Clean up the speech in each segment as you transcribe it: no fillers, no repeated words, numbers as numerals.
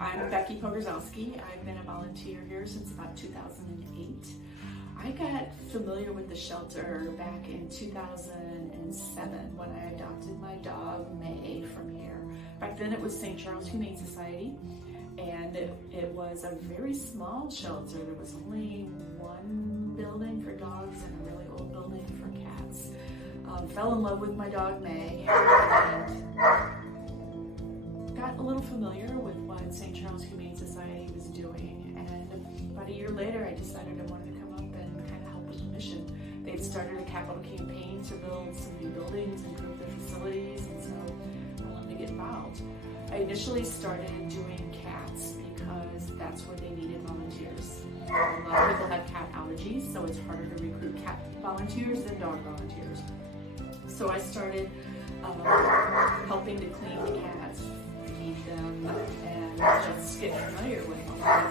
I'm Becky Pogorzelski. I've been a volunteer here since about 2008. I got familiar with the shelter back in 2007 when I adopted my dog May from here. Back then it was St. Charles Humane Society, and it was a very small shelter. There was only one building for dogs and a really old building for cats. Fell in love with my dog May and got a little familiar with what St. Charles Humane Society was doing, and about a year later I decided I wanted to come up and kind of help with the mission. They'd started a capital campaign to build some new buildings, improve their facilities, and so I wanted to get involved. I initially started doing cats because that's where they needed volunteers. A lot of people have cat allergies, so it's harder to recruit cat volunteers than dog volunteers. So I started helping to clean the cats, feed them, and just get familiar with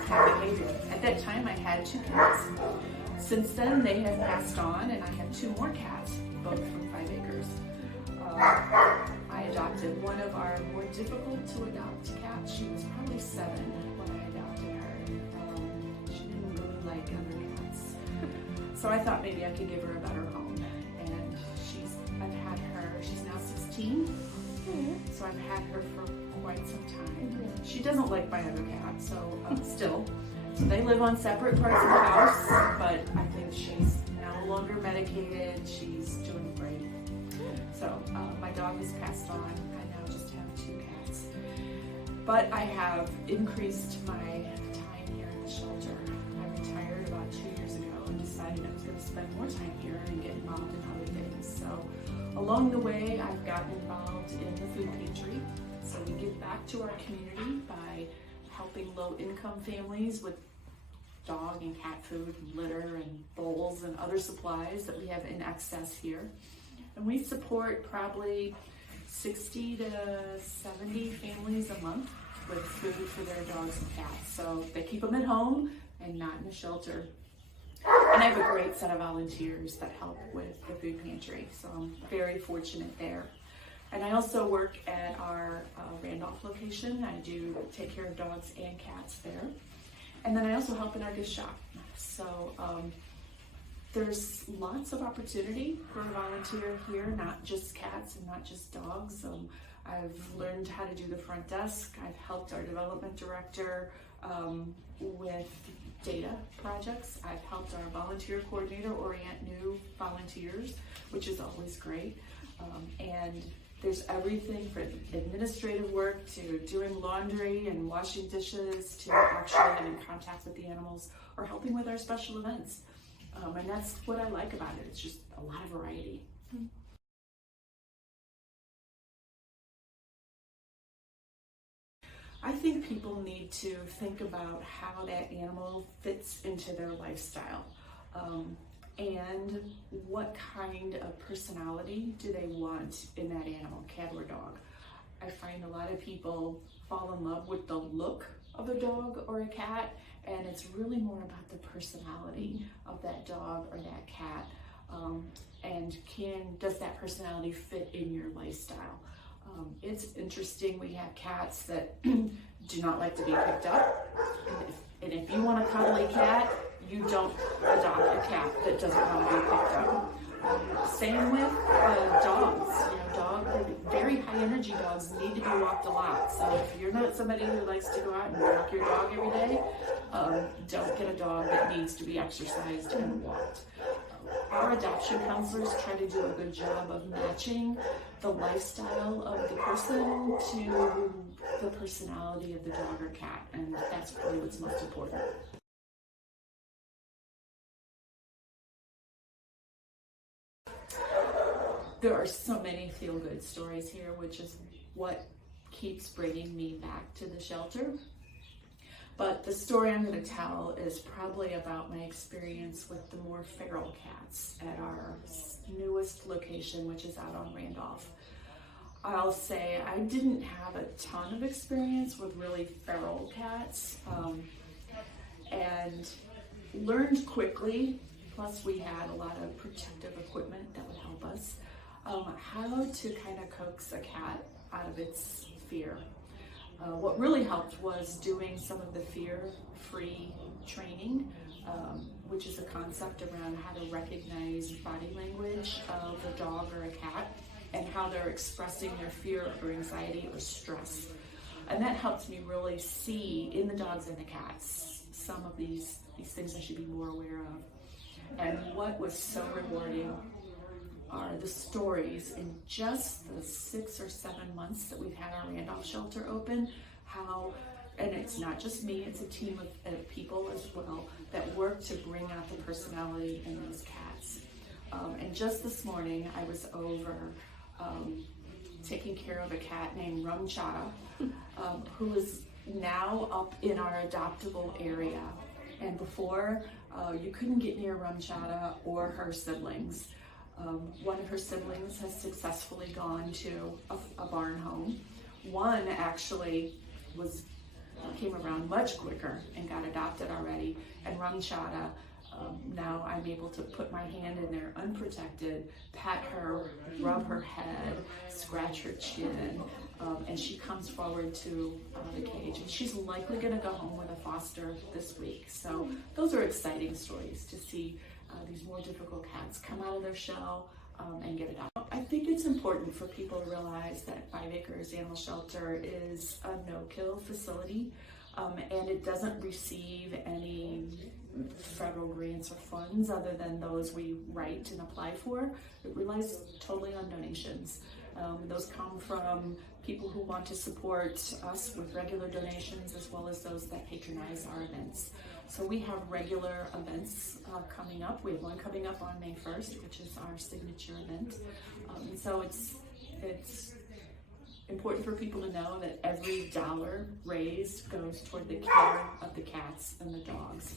cat behavior. At that time I had 2 cats. Since then they have passed on and I have 2 more cats, both from 5 acres. I adopted one of our more difficult to adopt cats. She was probably 7 when I adopted her. She didn't really like other cats. So I thought maybe I could give her a better home. And I've had her, she's now 16. So I've had her for quite some time. She doesn't like my other cat, so still. So they live on separate parts of the house, but I think she's no longer medicated. She's doing great. So my dog has passed on. I now just have 2 cats. But I have increased my time here at the shelter. I retired about 2 years ago and decided I was going to spend more time here and get involved in other things. So along the way, I've gotten involved in the food pantry. So we give back to our community by helping low-income families with dog and cat food, and litter and bowls and other supplies that we have in excess here. And we support probably 60 to 70 families a month with food for their dogs and cats. So they keep them at home and not in a shelter. And I have a great set of volunteers that help with the food pantry, so I'm very fortunate there. And I also work at our Randolph location. I do take care of dogs and cats there. And then I also help in our gift shop. So there's lots of opportunity for a volunteer here, not just cats and not just dogs. I've learned how to do the front desk. I've helped our development director with data projects. I've helped our volunteer coordinator orient new volunteers, which is always great. And there's everything from administrative work to doing laundry and washing dishes to actually getting in contact with the animals or helping with our special events. And that's what I like about it. It's just a lot of variety. I think people need to think about how that animal fits into their lifestyle and what kind of personality do they want in that animal, cat or dog. I find a lot of people fall in love with the look of a dog or a cat, and it's really more about the personality of that dog or that cat, and does that personality fit in your lifestyle? It's interesting, we have cats that do not like to be picked up, and if you want a cuddly cat, you don't adopt a cat that doesn't want to be picked up. Same with dogs. Very high energy dogs need to be walked a lot. So if you're not somebody who likes to go out and walk your dog every day, don't get a dog that needs to be exercised and walked. Our adoption counselors try to do a good job of matching the lifestyle of the person to the personality of the dog or cat, and that's probably what's most important. There are so many feel-good stories here, which is what keeps bringing me back to the shelter. But the story I'm going to tell is probably about my experience with the more feral cats at our newest location, which is out on Randolph. I'll say I didn't have a ton of experience with really feral cats, and learned quickly, plus we had a lot of protective equipment that would help us, how to kind of coax a cat out of its fear. What really helped was doing some of the fear-free training, which is a concept around how to recognize body language of a dog or a cat and how they're expressing their fear or anxiety or stress. And that helps me really see in the dogs and the cats some of these things I should be more aware of. And what was so rewarding are the stories in just the 6 or 7 months that we've had our Randolph shelter open, and it's not just me, it's a team of people as well that work to bring out the personality in those cats. And just this morning, I was over taking care of a cat named Rum Chata, who is now up in our adoptable area. And before, you couldn't get near Rum Chata or her siblings. One of her siblings has successfully gone to a barn home. One actually came around much quicker and got adopted already. And Rum Chata, now I'm able to put my hand in there unprotected, pat her, rub her head, scratch her chin, and she comes forward to the cage. And she's likely going to go home with a foster this week. So those are exciting stories to see these more difficult cats come out of their shell and get it out. I think it's important for people to realize that 5 Acres Animal Shelter is a no-kill facility, and it doesn't receive any federal grants or funds other than those we write and apply for. It relies totally on donations. Those come from people who want to support us with regular donations as well as those that patronize our events. So we have regular events coming up. We have one coming up on May 1st, which is our signature event. And so it's important for people to know that every dollar raised goes toward the care of the cats and the dogs.